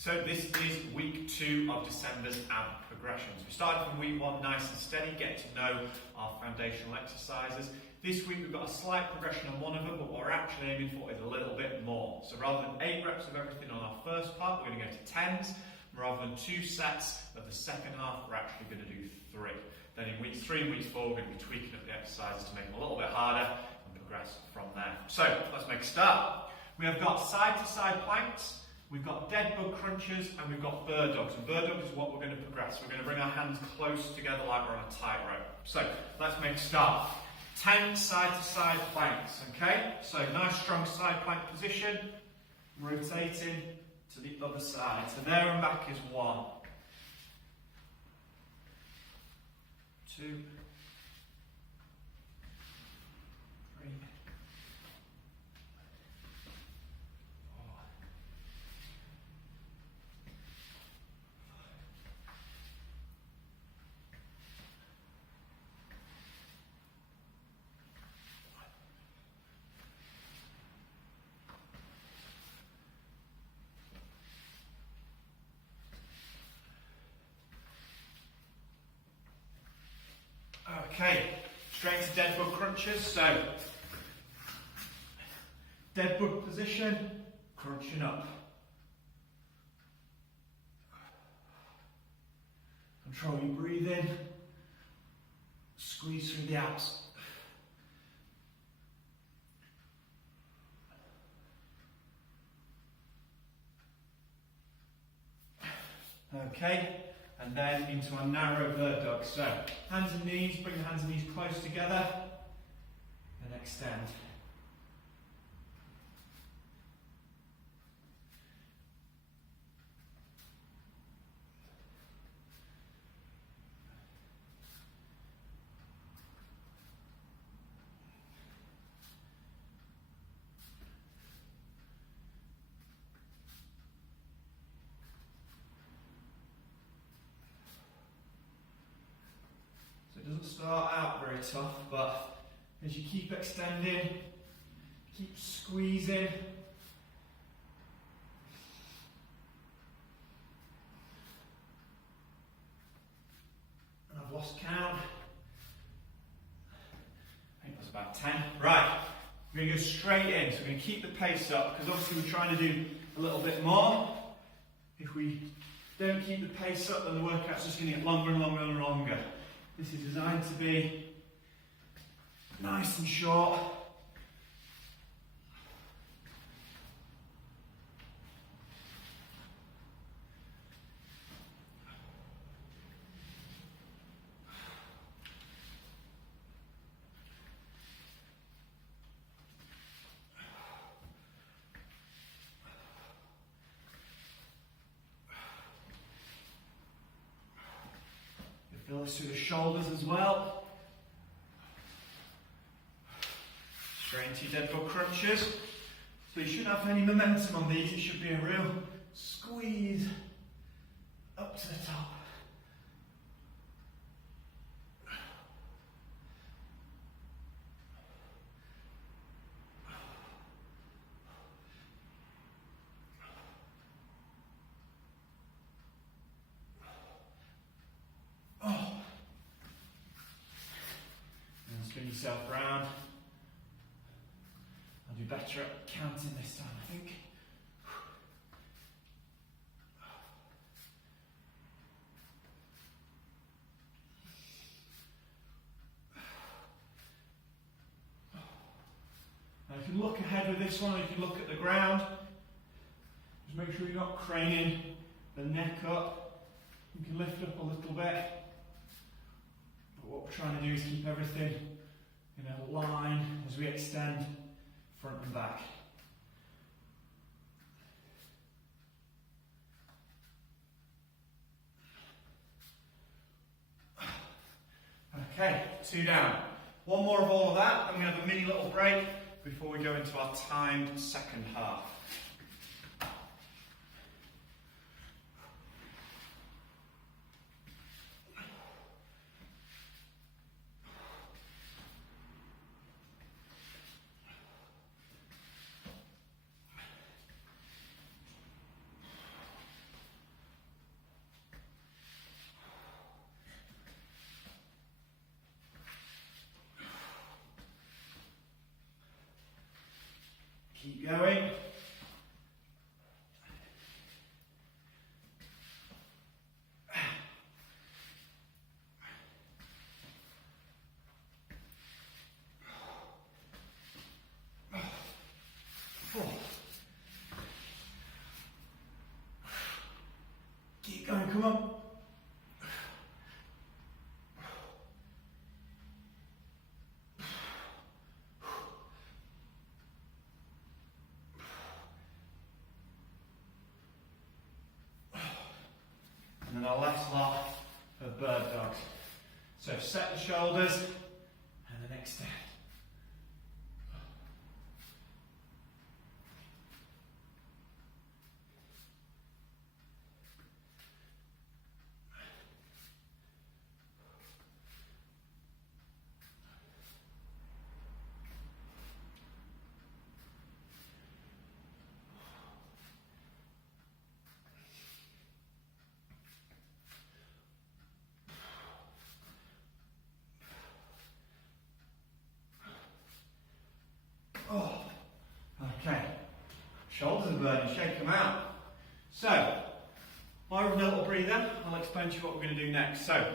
So this is week 2 of December's ab progressions. We started from week 1 nice and steady, getting to know our foundational exercises. This week we've got a slight progression on one of them, but what we're actually aiming for is a little bit more. So rather than 8 reps of everything on our first part, we're going to go to 10s. Rather than 2 sets of the second half, we're actually going to do 3. Then in weeks 3 and weeks 4, we're going to be tweaking up the exercises to make them a little bit harder and progress from there. So let's make a start. We have got side-to-side planks. We've got Deadpool Crunches and we've got bird dogs. And bird dogs is what we're going to progress. We're going to bring our hands close together like we're on a tightrope. So let's make a start. 10 side-to-side planks, okay? So nice strong side plank position, rotating to the other side. So there and back is 1, 2, 3, Okay, straight to Deadpool Crunches. So, Deadpool position, crunching up. Control your breathing. Squeeze through the abs. Okay. And then into our narrow bird dog. So, hands and knees, bring the hands and knees close together, and extend. It doesn't start out very tough, but as you keep extending, keep squeezing, and I've lost count. I think it was about 10. Right, we're going to go straight in, so we're going to keep the pace up, because obviously we're trying to do a little bit more. If we don't keep the pace up, then the workout's just going to get longer and longer and longer. This is designed to be nice and short. Feel this through the shoulders as well. Straight into your Deadpool Crunches. So you shouldn't have any momentum on these, it should be a real squeeze up to the top. Spin yourself round. I'll do better at counting this time, I think. Now you can look ahead with this one, or you can look at the ground. Just make sure you're not craning the neck up. You can lift up a little bit. But what we're trying to do is keep everything in a line as we extend front and back. Okay, 2 down. One more of all of that, and we have a mini little break before we go into our timed second half. come on. And then our last lot of bird dogs. So set the shoulders and then extend. Oh, okay. Shoulders are burning, shake them out. So, my little breather, I'll explain to you what we're going to do next. So,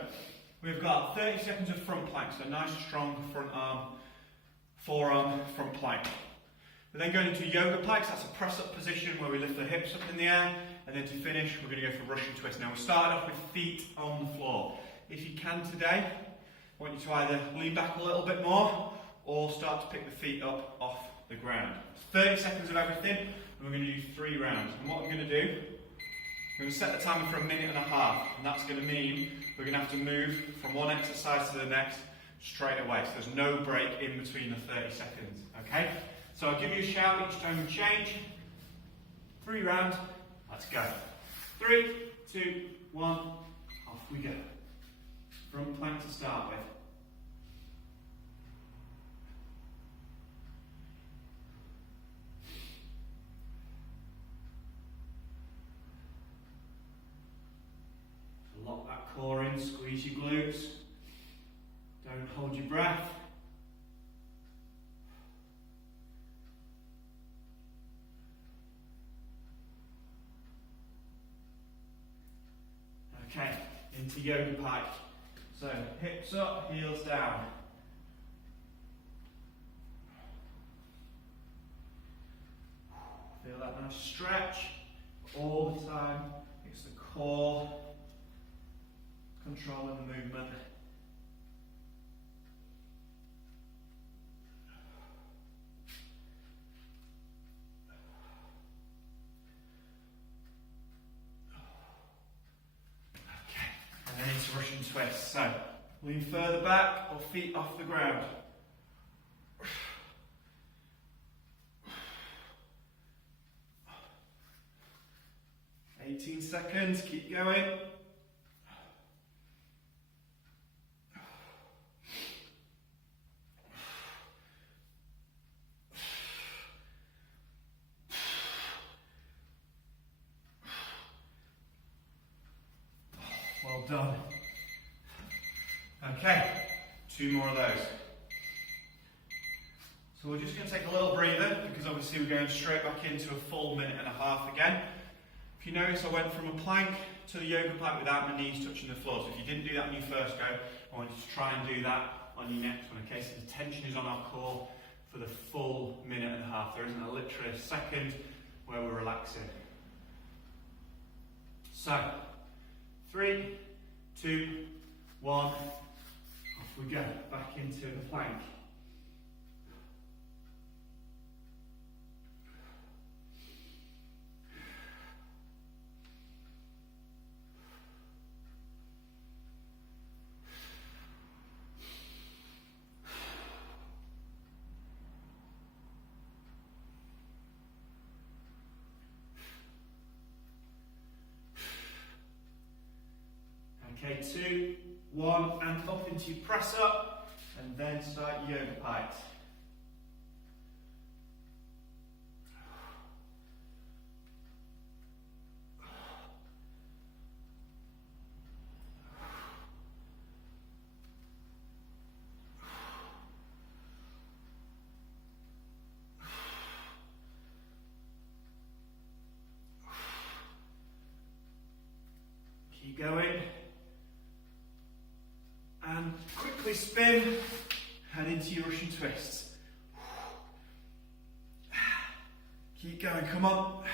we've got 30 seconds of front plank, so nice strong front arm, forearm, front plank. We're then going into yoga planks, that's a press up position where we lift the hips up in the air, and then to finish, we're going to go for Russian twist. Now, we're starting off with feet on the floor. If you can today, I want you to either lean back a little bit more, or start to pick the feet up off the ground. It's 30 seconds of everything, and we're going to do 3 rounds. And what I'm going to do, I'm going to set the timer for 1.5 minutes, and that's going to mean we're going to have to move from one exercise to the next straight away. So there's no break in between the 30 seconds, okay? So I'll give you a shout each time we change. 3 rounds, let's go. 3, 2, 1, off we go. Front plank to start with. Lock that core in, squeeze your glutes. Don't hold your breath. Okay, into yoga pike. So hips up, heels down. Feel that nice stretch all the time. It's the core. Controlling the movement. Okay, and then into Russian twist. So, lean further back or feet off the ground. "18 seconds, keep going. Well done. Okay, 2 more of those. So we're just going to take a little breather because obviously we're going straight back into a full 1.5 minutes again. If you notice, I went from a plank to the yoga plank without my knees touching the floor. So if you didn't do that on your first go, I want you to try and do that on your next one. Okay, so the tension is on our core for the full 1.5 minutes. There isn't literally a second where we're relaxing. So, 3, 2, 1, off we go, back into the plank. Okay, 2, 1, and up into your press up, and then start yoga pikes. Keep going. And quickly spin, head into your Russian twists. Keep going, come on.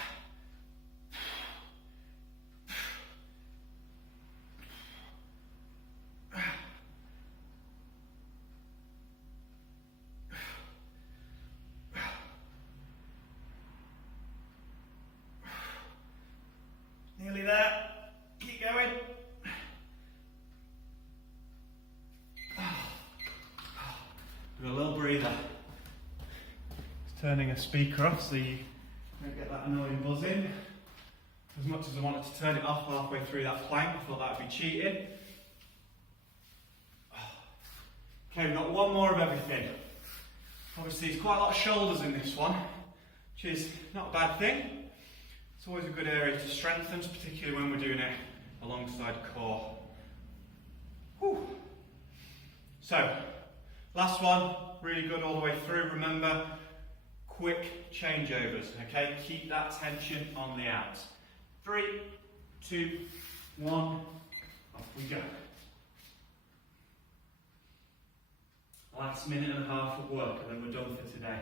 turning a speaker off so you don't get that annoying buzzing. As much as I wanted to turn it off halfway through that plank, I thought that would be cheating. Okay, we've got one more of everything. Obviously, there's quite a lot of shoulders in this one, which is not a bad thing. It's always a good area to strengthen, particularly when we're doing it alongside core. Whew. So, last one, really good all the way through. Remember, quick changeovers, okay? Keep that tension on the out. 3, 2, 1, off we go. Last minute and a half of work and then we're done for today.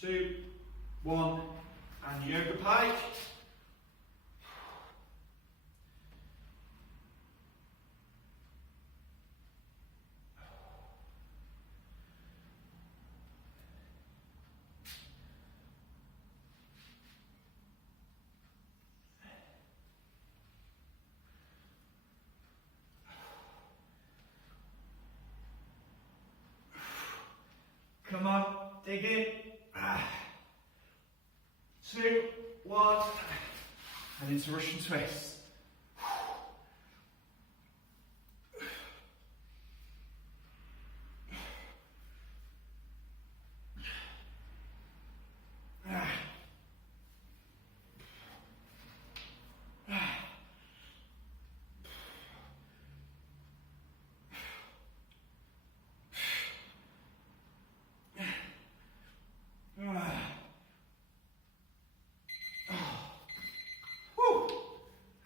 Two, one, and yoga pike. Come on, dig in. 2, 1, and into Russian twist.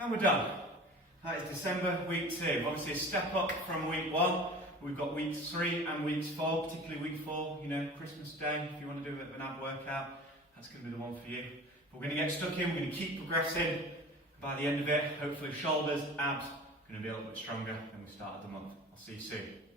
And we're done. That is December week 2. Obviously a step up from week 1. We've got weeks 3 and weeks 4, particularly week 4, you know, Christmas Day. If you want to do a bit of an ab workout, that's going to be the one for you. But we're going to get stuck in, we're going to keep progressing. By the end of it, hopefully shoulders, abs, are going to be a little bit stronger than we started the month. I'll see you soon.